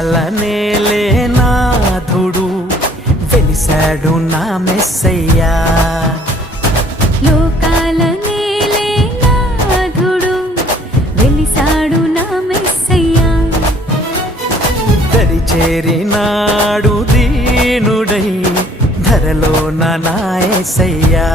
లోకాల నేలే నాథుడు వెలిశాడు నా మెస్సయ్యా. లోకాల నేలే నాథుడు వెలిశాడు నా మెస్సయ్యా. దరి చేరినాడు దీనుడై ధరలో నా యేసయ్యా.